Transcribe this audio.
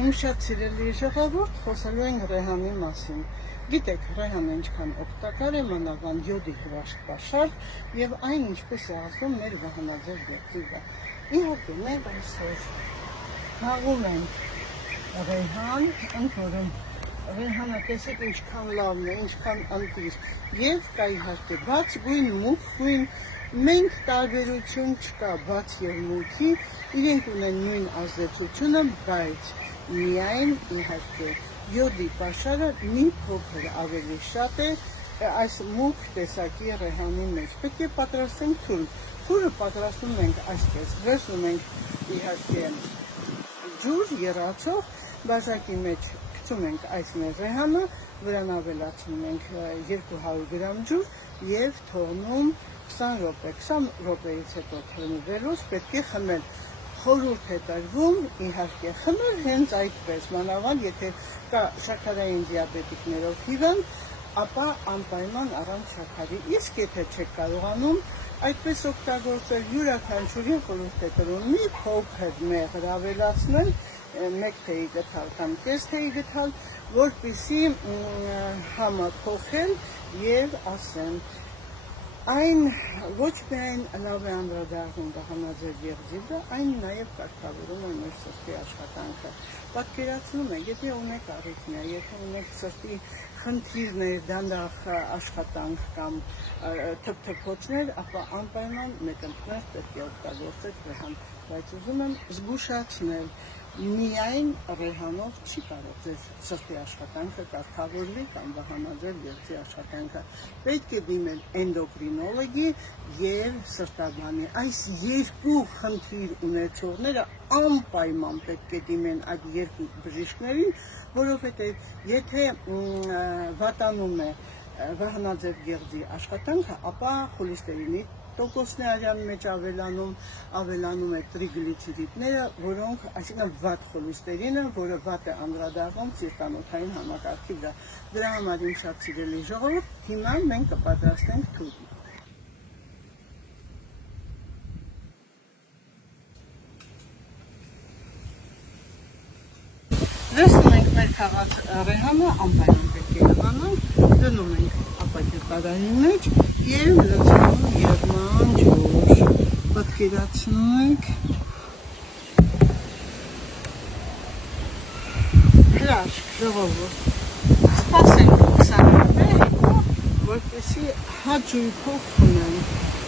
Իմ շատ սիրելի ժողովուրդ, խոսելու ենք ռեհանի մասին։ Գիտեք, ռեհանը ինչքան օգտակար է, մանավանդ յոդի հրաշքաշար եւ այն ինչպես է ասում մեր վահանաձև գործի վրա։ Իհարկե, մենք այսօր հաղում ենք ռեհան, ընդ որում ռեհանը տեսեք ինչքան լավն է, ինչքան ընտիր եւ կա իհարկե բաց գույն, մուգ գույն, մենք տարբերություն չկա բաց եւ մուգի, իրենք ունեն նույն ազդեցությունը, բայց միայն իհարկե յոդի պաշարը մի փոքր ավելի շատ է այս մուգ տեսակի ռեհանի մեջ։ Պետք է պատրաստենք թուր։ Թուրը պատրաստում ենք այսպես, վերցնում ենք իհարկե ջուր եռացող, բաժակի մեջ գցում ենք այս մեր ռեհանը, վրան ավելացնում ենք 200 գրամ ջուր եւ թողնում 20 րոպե։ 20 րոպեից հետո թողնվելուց պետք է խմել։ Խորհուրդ է տրվում, իհարկե, խմել հենց այդպես, մանավանդ եթե կա շաքարային դիաբետիկներով հիվանդ, ապա անպայման առանց շաքարի։ Իսկ եթե չեք կարողանում այդպես օգտագործել, յուրաքանչյուրին խորհուրդ է տրվում մի փոքր մեղր ավելացնել, մեկ թեյի գթալ կամ կես թեյի գթալ, որպեսզի համը փոխել եւ ասեմ այն ոչ միայն լավ է անդրադառնում վահանաձև եղջի վրա, այն նաև կարգավորում է մեր սրտի աշխատանքը։ Պատկերացնում եք, եթե ունեք առիթներ, եթե ունեք սրտի խնդիրներ, դանդաղ աշխատանք կամ թփթփոցներ, ապա անպայման մեկընկներ պետք է օգտագործեք ռեհան, բայց ուզում եմ զգուշացնել, միայն ռեհանով չի կարող ձեր սրտի աշխատանքը կարգավորվի կամ վահանաձև եղջի աշխատանքը։ Պետք է դիմել էնդոկրինոլոգի եւ սրտաբանի։ Այս երկու խնդիր ունեցողները անպայման պետք է դիմեն այդ երկու բժիշկներին, որովհետեւ եթե վատանում է վահանաձև եղջի աշխատանքը, ապա խոլեստերինի տոկոսն է արյան մեջ ավելանում է տրիգլիցերիդները, որոնք, այսինքն վատ խոլեստերինը, որը վատ է անդրադառնում սիրտանոթային համակարգի վրա։ Դրա համար իմ շատ սիրելի ժողովուրդ, հիմա մենք կպատրաստենք թուրը։ Վերցնում ենք մեր քաղաք ռեհանը, անպայման պետք է լվանանք, դնում ենք ապակեպարանի մեջ եւ լցնում եղման ջուր։ Պատկերացնում եք հրաշք ժողովուրդ։ Սպասենք 20 րոպե, որպեսզի հաջույքով խմենք։